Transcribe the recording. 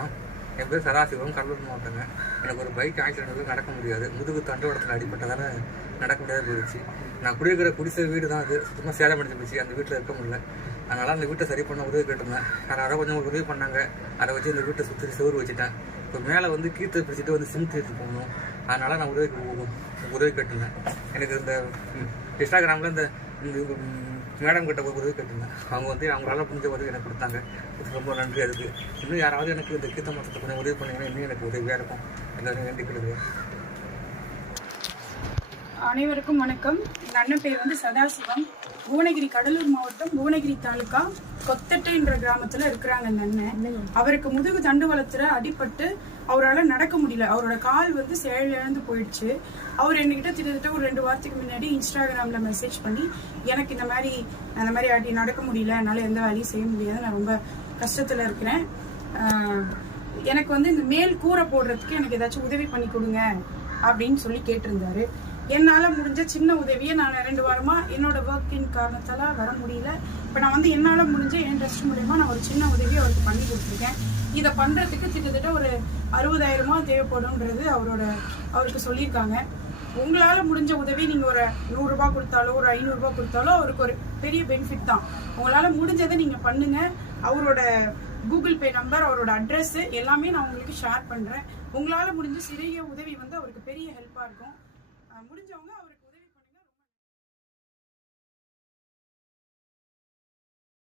வணக்கம். என் பேர் சதாசிவம், கடலூர் மாவட்டங்க. எனக்கு ஒரு பைக் ஆக்சிடென்ட் நடக்க முடியாது. முதுகு தண்டுவடத்தில் அடிப்பட்டதால் நடக்க முடியாது போயிடுச்சு. நான் குடியிருக்கிற குடிசை வீடு தான் அது. சுத்தமாக சேதமடைஞ்சு போச்சு. அந்த வீட்டில் இருக்க முடியல. அதனால் அந்த வீட்டை சரி பண்ண உதவி கேட்டிருந்தேன். யாராவது கொஞ்சம் உதவி பண்ணாங்க. அதை வச்சு இந்த வீட்டை சுற்றி சோறு வச்சுட்டேன். இப்போ மேலே வந்து கீர்த்தை பிடிச்சிட்டு வந்து சிமெண்ட் எடுத்து போகணும். அதனால் நான் உதவி கேட்டிருந்தேன். எனக்கு இந்த இன்ஸ்டாகிராமில் இந்த மேடம் கிட்ட போய் உதவி கேட்டிருந்தேன். அவங்க வந்து அவங்களால முடிஞ்ச உதவி எனக்கு கொடுத்தாங்க. இது ரொம்ப நன்றி. அதுக்கு இன்னும் யாராவது எனக்கு இந்த கீர்த்த மரத்தை கொஞ்சம் உதவி பண்ணிங்கன்னா இன்னும் எனக்கு உதவியாக இருக்கும். எல்லாரும் வேண்டிக்கிறது. அனைவருக்கும் வணக்கம். எங்கள் அண்ணன் பேர் வந்து சதாசிவம். புவனகிரி, கடலூர் மாவட்டம், புவனகிரி தாலுக்கா கொத்தட்டை என்ற கிராமத்தில் இருக்கிறாங்க அந்த அண்ணன். அவருக்கு முதுகு தண்டுவளத்தில் அடிபட்டு அவரால் நடக்க முடியல. அவரோட கால் வந்து செயலிழந்து போயிடுச்சு. அவர் என்கிட்ட கிட்டத்தட்ட ஒரு 2 வாரத்துக்கு முன்னாடி இன்ஸ்டாகிராமில் மெசேஜ் பண்ணி, எனக்கு இந்த மாதிரி அடி நடக்க முடியல, என்னால் எந்த வேலையும் செய்ய முடியாது, நான் ரொம்ப கஷ்டத்தில் இருக்கிறேன், எனக்கு வந்து இந்த மேல் கூரை போடுறதுக்கு எனக்கு ஏதாச்சும் உதவி பண்ணி கொடுங்க அப்படின்னு சொல்லி கேட்டிருந்தாரு. என்னால் முடிஞ்ச சின்ன உதவியை நான் 2 வாரமாக என்னோட ஒர்க்கின் காரணத்தால் வர முடியல. இப்போ நான் வந்து என்னால் முடிஞ்ச என் ட்ரஸ்ட் மூலயமா நான் ஒரு சின்ன உதவியை அவருக்கு பண்ணி கொடுத்துருக்கேன். இதை பண்ணுறதுக்கு கிட்டத்தட்ட ஒரு 60,000 தேவைப்படும்ன்றது அவருக்கு சொல்லியிருக்காங்க. உங்களால் முடிஞ்ச உதவி நீங்கள் ஒரு 100 ரூபா கொடுத்தாலோ ஒரு 500 ரூபா கொடுத்தாலோ அவருக்கு ஒரு பெரிய பெனிஃபிட் தான். உங்களால் முடிஞ்சதை நீங்கள் பண்ணுங்கள். அவரோட கூகுள் பே நம்பர், அவரோட அட்ரஸ் எல்லாமே நான் உங்களுக்கு ஷேர் பண்ணுறேன். உங்களால் முடிஞ்ச சிறிய உதவி வந்து அவருக்கு பெரிய ஹெல்ப்பாக இருக்கும். முடிஞ்சவங்க அவருக்கு